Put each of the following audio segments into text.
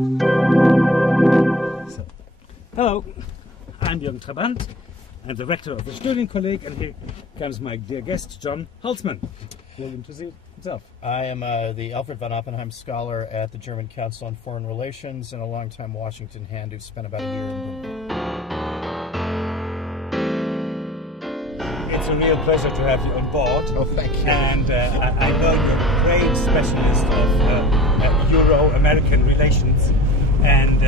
So, hello, I'm Jürgen Trabant. I'm the rector of the Studienkolleg, and here comes my dear guest, John Hulsman. Will introduce himself. I am the Alfred von Oppenheim Scholar at the German Council on Foreign Relations and a longtime Washington hand who spent about a year in Berlin. It's a real pleasure to have you on board. Oh, thank you. And I know you're a great specialist of Euro-American relations, and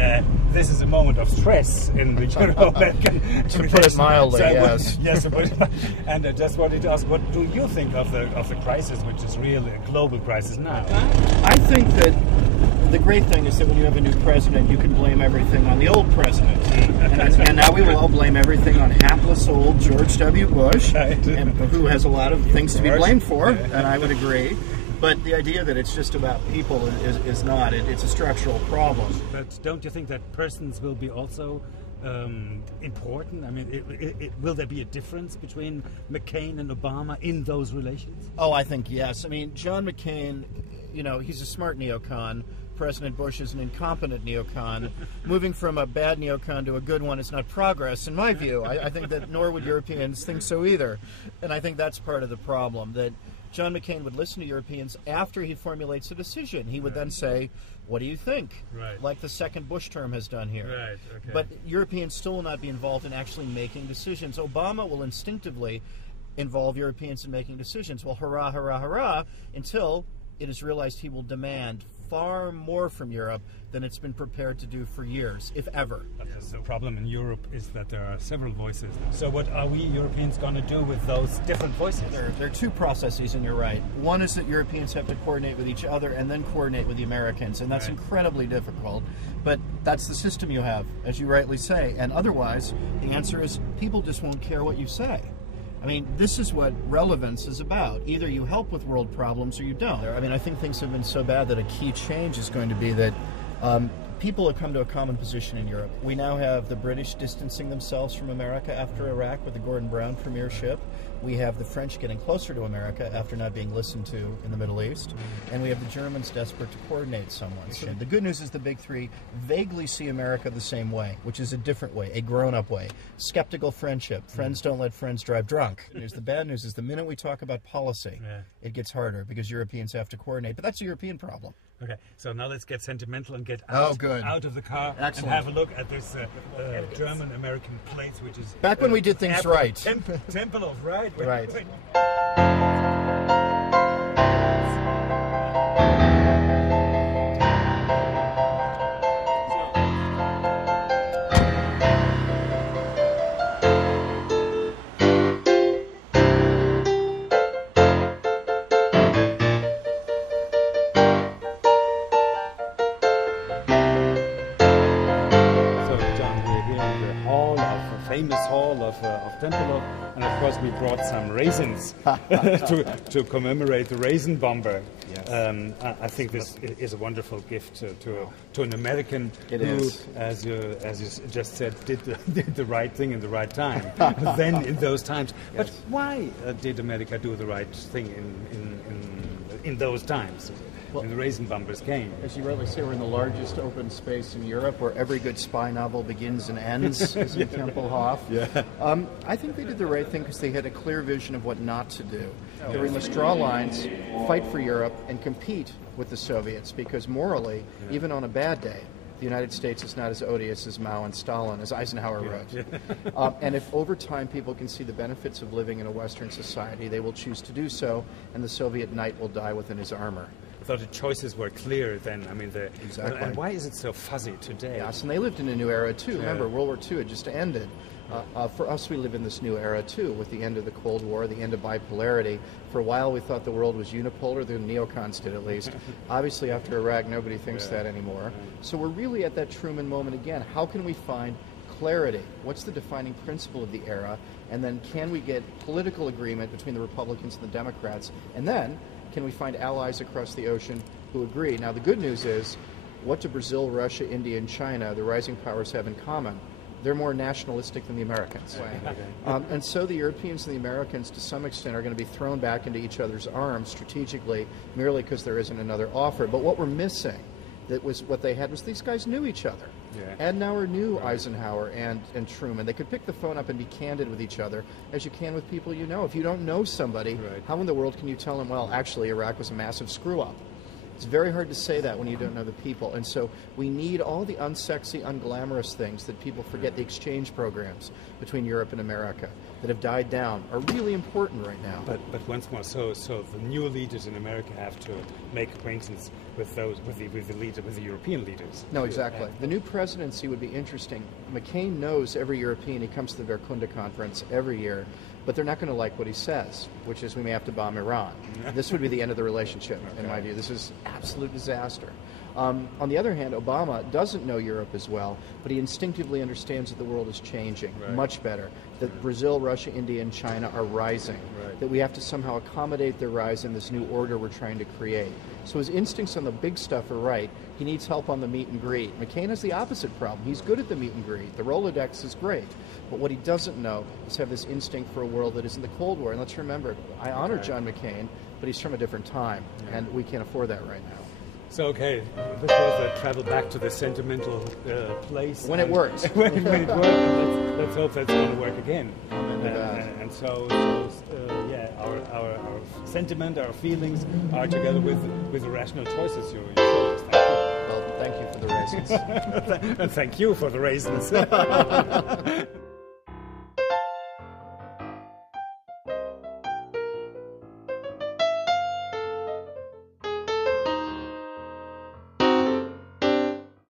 this is a moment of stress in the Euro-American relations. To put it mildly, so yes. Yes, and I just wanted to ask, what do you think of the crisis, which is really a global crisis now? I think that the great thing is that when you have a new president, you can blame everything on the old president. And now we will all blame everything on hapless old George W. Bush, who has a lot of things to be blamed for, and I would agree. But the idea that it's just about people is not. It's a structural problem. But don't you think that persons will be also important? I mean, will there be a difference between McCain and Obama in those relations? Oh, I think yes. I mean, John McCain, you know, he's a smart neocon. President Bush is an incompetent neocon. Moving from a bad neocon to a good one is not progress, in my view. I think that nor would Europeans think so either. And I think that's part of the problem, that John McCain would listen to Europeans after he formulates a decision. He would then say, what do you think? Right. Like the second Bush term has done here. Right, okay. But Europeans still will not be involved in actually making decisions. Obama will instinctively involve Europeans in making decisions. Well, hurrah, hurrah, hurrah, until it is realized he will demand far more from Europe than it's been prepared to do for years, if ever. The problem in Europe is that there are several voices. So what are we Europeans going to do with those different voices? There are two processes, and you're right. One is that Europeans have to coordinate with each other and then coordinate with the Americans, and that's incredibly difficult. But that's the system you have, as you rightly say. And otherwise, the answer is people just won't care what you say. I mean, this is what relevance is about. Either you help with world problems or you don't. I mean, I think things have been so bad that a key change is going to be that people have come to a common position in Europe. We now have the British distancing themselves from America after Iraq with the Gordon Brown premiership. We have the French getting closer to America after not being listened to in the Middle East. And we have the Germans desperate to coordinate someone. So the good news is the big three vaguely see America the same way, which is a different way, a grown-up way. Skeptical friendship. Friends don't let friends drive drunk. The bad news is the minute we talk about policy, it gets harder because Europeans have to coordinate. But that's a European problem. Okay, so now let's get sentimental and get out of the car. Excellent. And have a look at this German-American place, which is... Back when we did things right. Temple of Right. Right. Famous hall of Tempelhof, and of course we brought some raisins to commemorate the raisin bomber. Yes. I think this is a wonderful gift to an American who, as you just said, did the right thing in the right time. Then in those times. Yes. But why did America do the right thing in those times? When the raisin bombers came. As you rightly say, we're in the largest open space in Europe where every good spy novel begins and ends, is in Tempelhof. I think they did the right thing because they had a clear vision of what not to do. They were must draw lines, fight for Europe, and compete with the Soviets because morally, even on a bad day, the United States is not as odious as Mao and Stalin, as Eisenhower wrote. And if over time people can see the benefits of living in a Western society, they will choose to do so, and the Soviet knight will die within his armor. I thought the choices were clear then. I mean, exactly. And why is it so fuzzy today? Yes, and they lived in a new era too. Remember, World War II had just ended. For us, we live in this new era too, with the end of the Cold War, the end of bipolarity. For a while, we thought the world was unipolar. The neocons did, at least. Obviously, after Iraq, nobody thinks that anymore. So we're really at that Truman moment again. How can we find clarity? What's the defining principle of the era? And then can we get political agreement between the Republicans and the Democrats? And then can we find allies across the ocean who agree? Now, the good news is, what do Brazil, Russia, India, and China, the rising powers, have in common? They're more nationalistic than the Americans. And so the Europeans and the Americans, to some extent, are going to be thrown back into each other's arms strategically, merely because there isn't another offer. But what we're missing that was what they had was these guys knew each other. Yeah. Adenauer knew Eisenhower and Truman. They could pick the phone up and be candid with each other, as you can with people you know. If you don't know somebody, how in the world can you tell them, well, actually, Iraq was a massive screw-up? It's very hard to say that when you don't know the people. And so we need all the unsexy, unglamorous things that people forget. The exchange programs between Europe and America that have died down are really important right now. But once more, so the new leaders in America have to make acquaintance with the European leaders. No, exactly. The new presidency would be interesting. McCain knows every European. He comes to the Verkunda conference every year, but they're not going to like what he says, which is we may have to bomb Iran. This would be the end of the relationship, in my view. This is absolute disaster. On the other hand, Obama doesn't know Europe as well, but he instinctively understands that the world is changing much better, that Brazil, Russia, India, and China are rising, that we have to somehow accommodate their rise in this new order we're trying to create. So his instincts on the big stuff are right. He needs help on the meet and greet. McCain has the opposite problem. He's good at the meet and greet. The Rolodex is great. But what he doesn't know is have this instinct for a world that is in the Cold War. And let's remember, I honor John McCain, but he's from a different time, and we can't afford that right now. So, okay, this was a travel back to the sentimental place. When it works. when it works, let's hope that's going to work again. And so our sentiment, our feelings are together with the rational choices you showed us. Thank you. Well, thank you for the raisins. And thank you for the raisins.